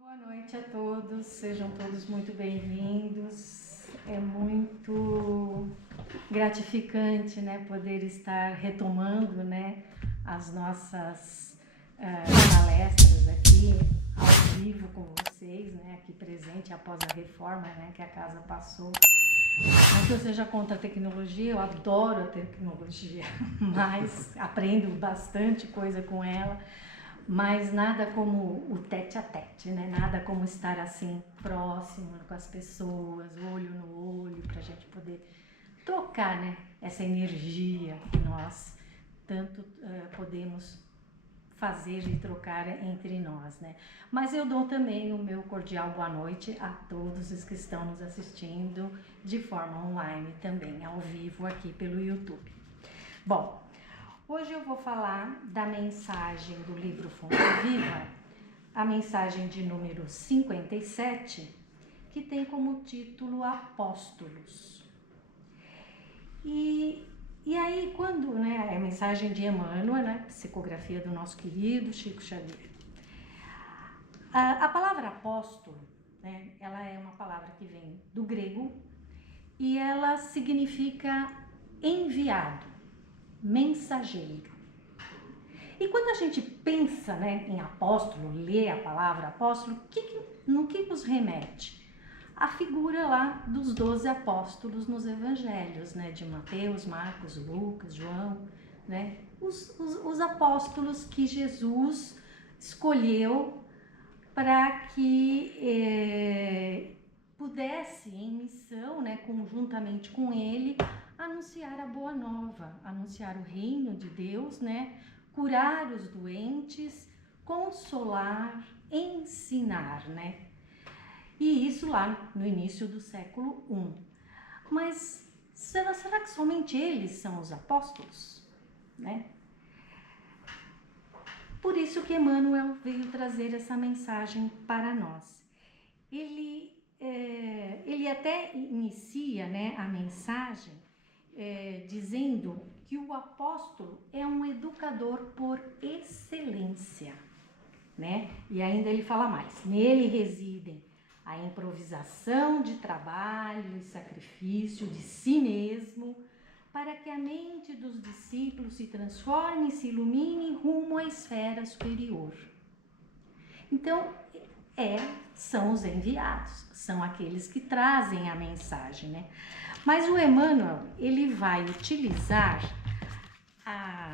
Boa noite a todos, sejam todos muito bem-vindos. É muito gratificante, né, poder estar retomando, né, as nossas palestras aqui ao vivo com vocês, né, aqui presente após a reforma, né, que a casa passou. Não que eu seja contra a tecnologia, eu adoro a tecnologia, mas aprendo bastante coisa com ela. Mas nada como o tete a tete, né? Nada como estar assim próximo com as pessoas, olho no olho, para a gente poder trocar, né? Essa energia que nós tanto podemos fazer e trocar entre nós, né? Mas eu dou também o meu cordial boa noite a todos os que estão nos assistindo de forma online também, ao vivo aqui pelo YouTube. Bom, hoje eu vou falar da mensagem do livro Fonte Viva, a mensagem de número 57, que tem como título Apóstolos. E aí, quando, né, é a mensagem de Emmanuel, né, psicografia do nosso querido Chico Xavier. A palavra apóstolo, né, ela é uma palavra que vem do grego e ela significa enviado, mensageiro. E quando a gente pensa, né, em apóstolo, lê a palavra apóstolo, no que nos remete? A figura lá dos 12 apóstolos nos evangelhos, né, de Mateus, Marcos, Lucas, João, né, os apóstolos que Jesus escolheu para que pudesse, em missão, né, conjuntamente com ele, anunciar a boa nova, anunciar o reino de Deus, né, curar os doentes, consolar, ensinar, né? E isso lá no início do século I. Mas será que somente eles são os apóstolos, né? Por isso que Emmanuel veio trazer essa mensagem para nós. Ele até inicia, né, a mensagem dizendo que o apóstolo é um educador por excelência, né? E ainda ele fala mais: nele residem a improvisação de trabalho e sacrifício de si mesmo, para que a mente dos discípulos se transforme e se ilumine rumo à esfera superior. Então, são os enviados, são aqueles que trazem a mensagem, né? Mas o Emmanuel, ele vai utilizar a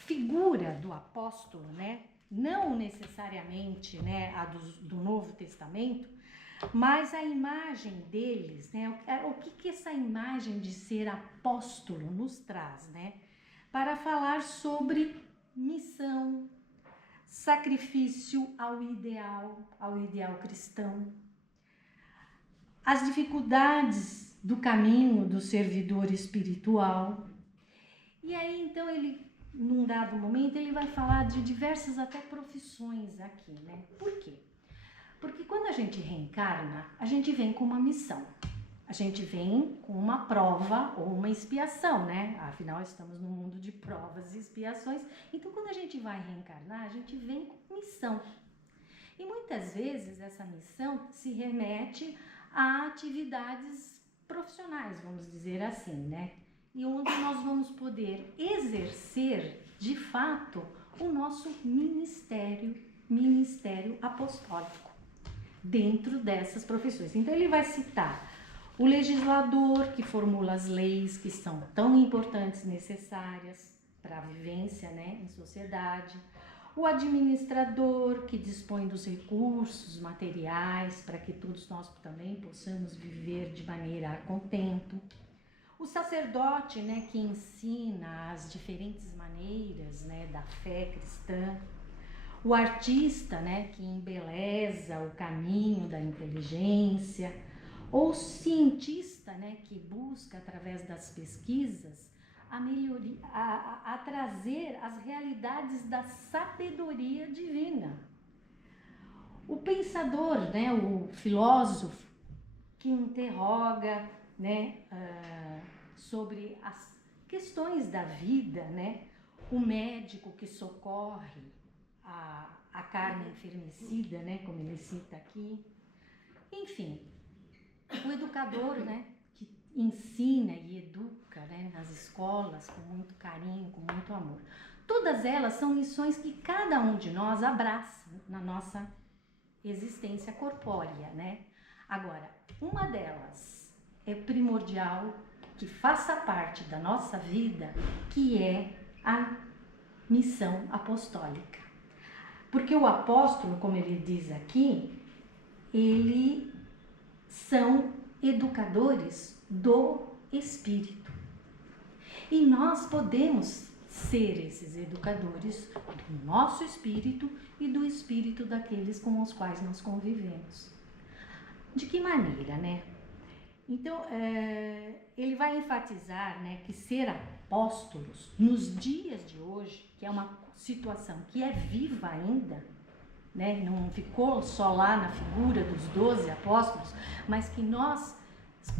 figura do apóstolo, né? Não necessariamente, né, a do Novo Testamento, mas a imagem deles, né? O que essa imagem de ser apóstolo nos traz, né? Para falar sobre missão, sacrifício ao ideal cristão, as dificuldades do caminho do servidor espiritual. E aí, então, ele, num dado momento, ele vai falar de diversas até profissões aqui, né? Por quê? Porque quando a gente reencarna, a gente vem com uma missão. A gente vem com uma prova ou uma expiação, né? Afinal, estamos num mundo de provas e expiações. Então, quando a gente vai reencarnar, a gente vem com missão. E muitas vezes essa missão se remete a atividades profissionais, vamos dizer assim, né? E onde nós vamos poder exercer, de fato, o nosso ministério apostólico dentro dessas profissões. Então ele vai citar o legislador, que formula as leis que são tão importantes e necessárias para a vivência, né, em sociedade, o administrador, que dispõe dos recursos materiais para que todos nós também possamos viver de maneira a contento, o sacerdote, né, que ensina as diferentes maneiras, né, da fé cristã, o artista, né, que embeleza o caminho da inteligência, ou o cientista, né, que busca através das pesquisas a melhoria, a trazer as realidades da sabedoria divina. O pensador, né, o filósofo, que interroga, né, sobre as questões da vida, né, o médico que socorre a carne enfermecida, né, como ele cita aqui. Enfim, o educador, né, que ensina e educa, né, nas escolas com muito carinho, com muito amor. Todas elas são missões que cada um de nós abraça na nossa existência corpórea, né? Agora, uma delas é primordial que faça parte da nossa vida, que é a missão apostólica. Porque o apóstolo, como ele diz aqui, eles são educadores do Espírito. E nós podemos ser esses educadores do nosso espírito e do espírito daqueles com os quais nós convivemos. De que maneira, né? Então, ele vai enfatizar, né, que ser apóstolos nos dias de hoje, que é uma situação que é viva ainda, né, não ficou só lá na figura dos 12 apóstolos, mas que nós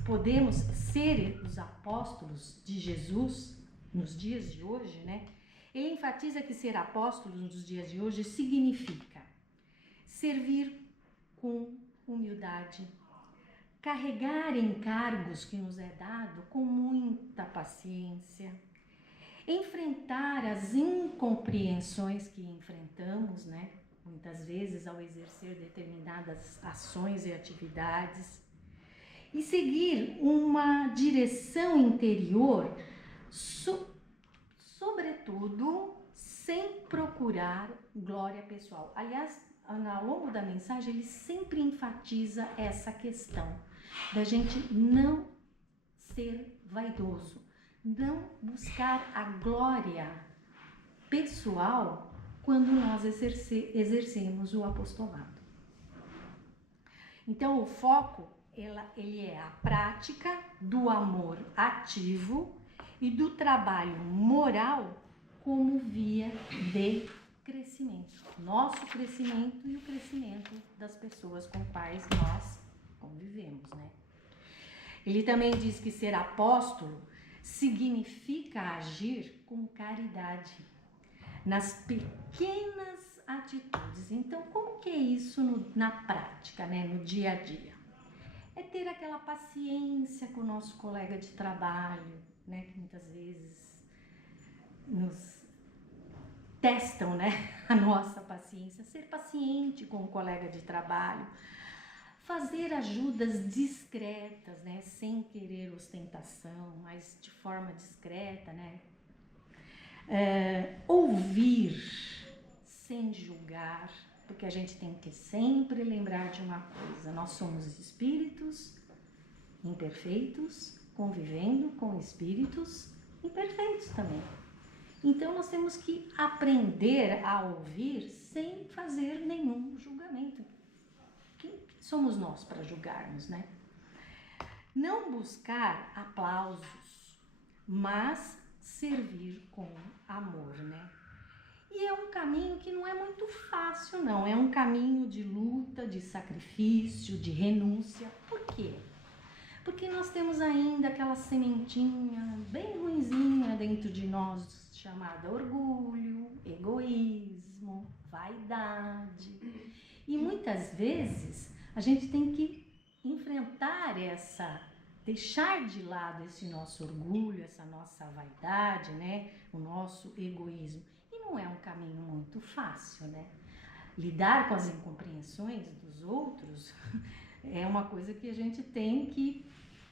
podemos ser os apóstolos de Jesus nos dias de hoje, né? Ele enfatiza que ser apóstolo nos dias de hoje significa servir com humildade, carregar encargos que nos é dado com muita paciência, enfrentar as incompreensões que enfrentamos, né? Muitas vezes ao exercer determinadas ações e atividades, e seguir uma direção interior, sobretudo sem procurar glória pessoal. Aliás, ao longo da mensagem, ele sempre enfatiza essa questão da gente não ser vaidoso, não buscar a glória pessoal quando nós exercemos o apostolado. Então, o foco ele é a prática do amor ativo e do trabalho moral como via de crescimento. Nosso crescimento e o crescimento das pessoas com quais nós convivemos, né? Ele também diz que ser apóstolo significa agir com caridade nas pequenas atitudes. Então, como que é isso na prática, né, no dia a dia? É ter aquela paciência com o nosso colega de trabalho, né, que muitas vezes nos testam, né, a nossa paciência. Ser paciente com o colega de trabalho, fazer ajudas discretas, né, sem querer ostentação, mas de forma discreta, né, ouvir sem julgar, porque a gente tem que sempre lembrar de uma coisa: nós somos espíritos imperfeitos, convivendo com espíritos imperfeitos também. Então nós temos que aprender a ouvir sem fazer nenhum julgamento. Quem somos nós para julgarmos, né? Não buscar aplausos, mas servir com amor, né? E é um caminho que não é muito fácil, não. É um caminho de luta, de sacrifício, de renúncia. Por quê? Porque nós temos ainda aquela sementinha bem ruinzinha dentro de nós, chamada orgulho, egoísmo, vaidade. E muitas vezes a gente tem que enfrentar deixar de lado esse nosso orgulho, essa nossa vaidade, né? O nosso egoísmo. Não é um caminho muito fácil, né? Lidar com as incompreensões dos outros é uma coisa que a gente tem que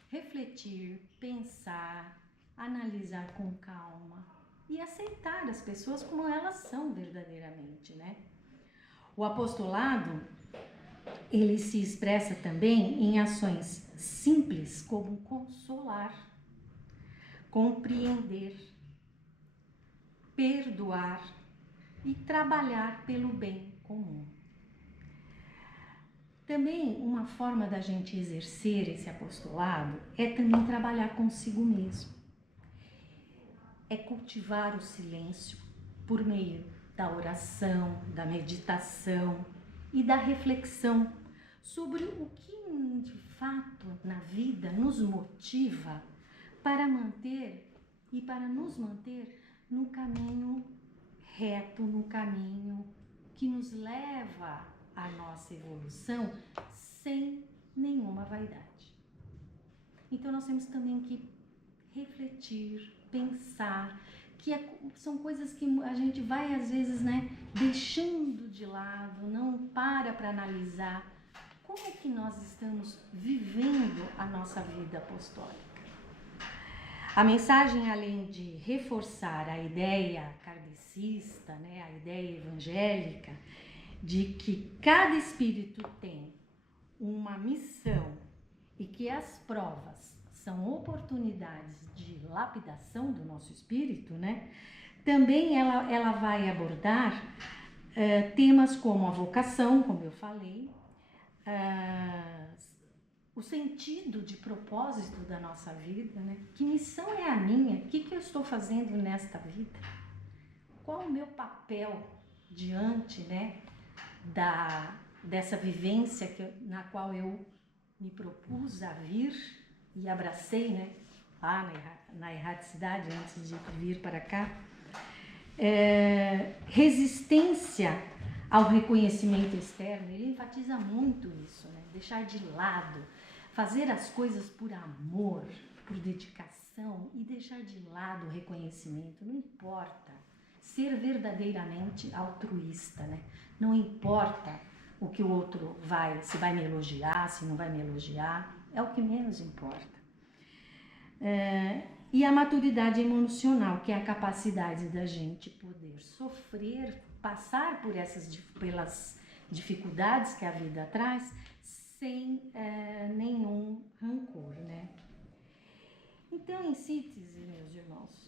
refletir, pensar, analisar com calma e aceitar as pessoas como elas são verdadeiramente, né? O apostolado, ele se expressa também em ações simples como consolar, compreender, perdoar e trabalhar pelo bem comum. Também uma forma da gente exercer esse apostolado é também trabalhar consigo mesmo. É cultivar o silêncio por meio da oração, da meditação e da reflexão sobre o que de fato na vida nos motiva para nos manter no caminho reto, no caminho que nos leva à nossa evolução sem nenhuma vaidade. Então nós temos também que refletir, pensar, que são coisas que a gente vai às vezes, né, deixando de lado, não para analisar como é que nós estamos vivendo a nossa vida apostólica. A mensagem, além de reforçar a ideia kardecista, né, a ideia evangélica, de que cada espírito tem uma missão e que as provas são oportunidades de lapidação do nosso espírito, né? Também ela vai abordar temas como a vocação, como eu falei, o sentido de propósito da nossa vida, né? Que missão é a minha? O que eu estou fazendo nesta vida? Qual o meu papel diante, né, dessa vivência na qual eu me propus a vir e abracei, né, lá na erraticidade antes de vir para cá. Resistência ao reconhecimento externo, ele enfatiza muito isso, né? Deixar de lado, fazer as coisas por amor, por dedicação e deixar de lado o reconhecimento, não importa. Ser verdadeiramente altruísta, né? Não importa o que o outro se vai me elogiar, se não vai me elogiar, é o que menos importa. E a maturidade emocional, que é a capacidade da gente poder sofrer, passar pelas dificuldades que a vida traz, sem nenhum rancor, né? Então, em síntese, meus irmãos,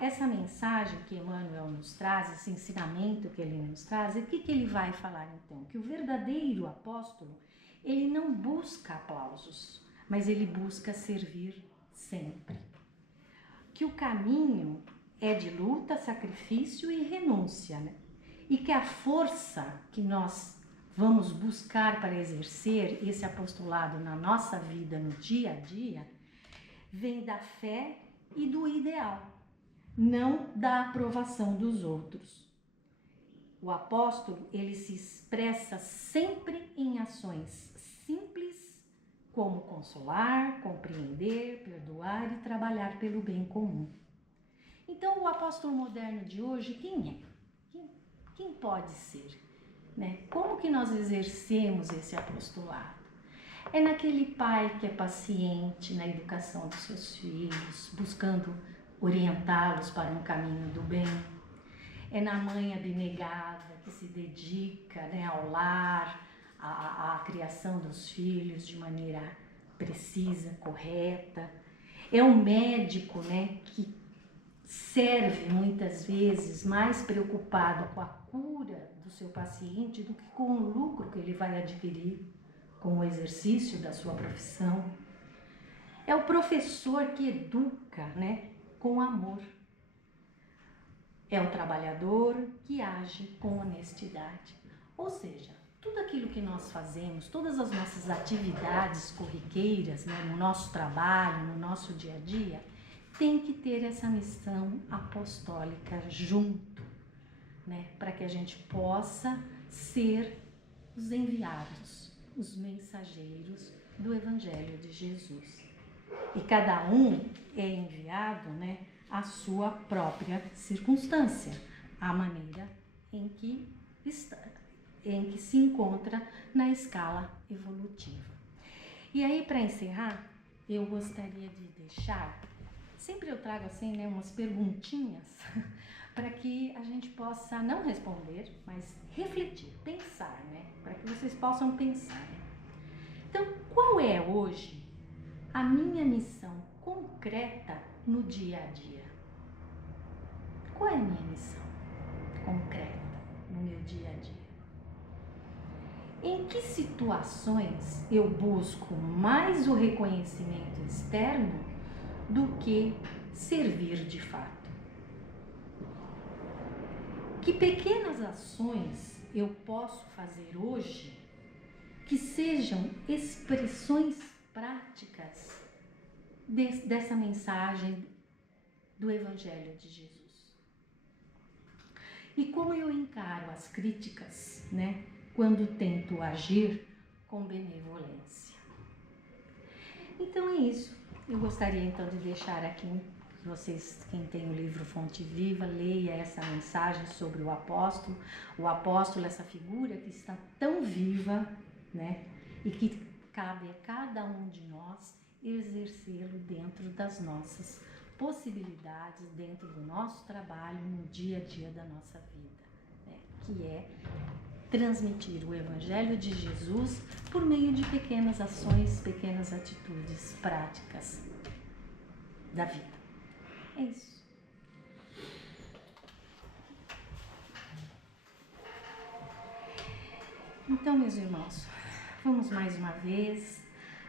essa mensagem que Emmanuel nos traz, esse ensinamento que ele nos traz, o que ele vai falar então? Que o verdadeiro apóstolo, ele não busca aplausos, mas ele busca servir sempre. Que o caminho é de luta, sacrifício e renúncia, né? E que a força que nós vamos buscar para exercer esse apostolado na nossa vida, no dia a dia, vem da fé e do ideal, não da aprovação dos outros. O apóstolo, ele se expressa sempre em ações simples, como consolar, compreender, perdoar e trabalhar pelo bem comum. Então, o apóstolo moderno de hoje, quem é? Quem pode ser? Né? Como que nós exercemos esse apostolado? É naquele pai que é paciente na educação dos seus filhos, buscando orientá-los para um caminho do bem. É na mãe abnegada que se dedica, né, ao lar, à criação dos filhos de maneira precisa, correta. É um médico, né, que serve muitas vezes mais preocupado com a cura do seu paciente do que com o lucro que ele vai adquirir com o exercício da sua profissão. É o professor que educa, né, com amor. É o trabalhador que age com honestidade. Ou seja, tudo aquilo que nós fazemos, todas as nossas atividades corriqueiras, né, no nosso trabalho, no nosso dia a dia, tem que ter essa missão apostólica junto, né, para que a gente possa ser os enviados, os mensageiros do Evangelho de Jesus. E cada um é enviado, né, à sua própria circunstância, à maneira em que se encontra na escala evolutiva. E aí, para encerrar, eu gostaria de deixar, sempre eu trago assim, né, umas perguntinhas para que a gente possa não responder, mas refletir, pensar, né, para que vocês possam pensar. Então, qual é hoje a minha missão concreta no dia a dia? Qual é a minha missão concreta no meu dia a dia? Em que situações eu busco mais o reconhecimento externo do que servir de fato? Que pequenas ações eu posso fazer hoje que sejam expressões práticas dessa mensagem do Evangelho de Jesus? e como eu encaro as críticas, né, quando tento agir com benevolência. Então é isso. Eu gostaria então de deixar aqui que vocês, quem tem o livro Fonte Viva, leia essa mensagem sobre o apóstolo. O apóstolo, essa figura que está tão viva, né, e que cabe a cada um de nós exercê-lo dentro das nossas possibilidades, dentro do nosso trabalho, no dia a dia da nossa vida, né, que é transmitir o Evangelho de Jesus por meio de pequenas ações, pequenas atitudes práticas da vida. É isso. Então, meus irmãos, vamos mais uma vez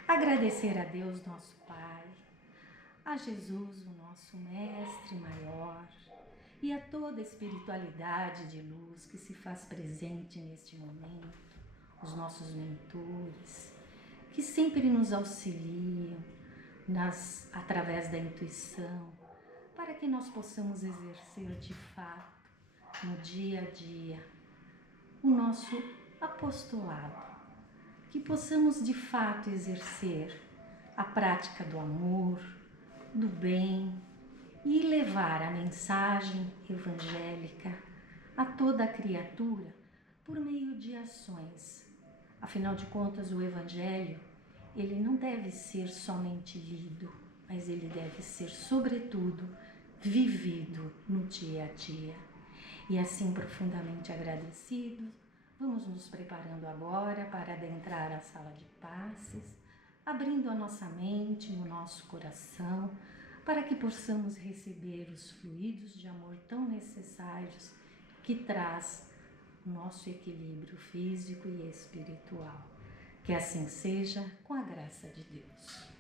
agradecer a Deus, nosso Pai, a Jesus, o nosso Mestre maior, e a toda a espiritualidade de luz que se faz presente neste momento, os nossos mentores, que sempre nos auxiliam através da intuição, para que nós possamos exercer de fato, no dia a dia, o nosso apostolado, que possamos de fato exercer a prática do amor, do bem e levar a mensagem evangélica a toda a criatura por meio de ações. Afinal de contas, o Evangelho, ele não deve ser somente lido, mas ele deve ser, sobretudo, vivido no dia a dia. E assim, profundamente agradecidos, vamos nos preparando agora para adentrar a sala de passes, abrindo a nossa mente, o nosso coração, para que possamos receber os fluidos de amor tão necessários que traz o nosso equilíbrio físico e espiritual. Que assim seja, com a graça de Deus.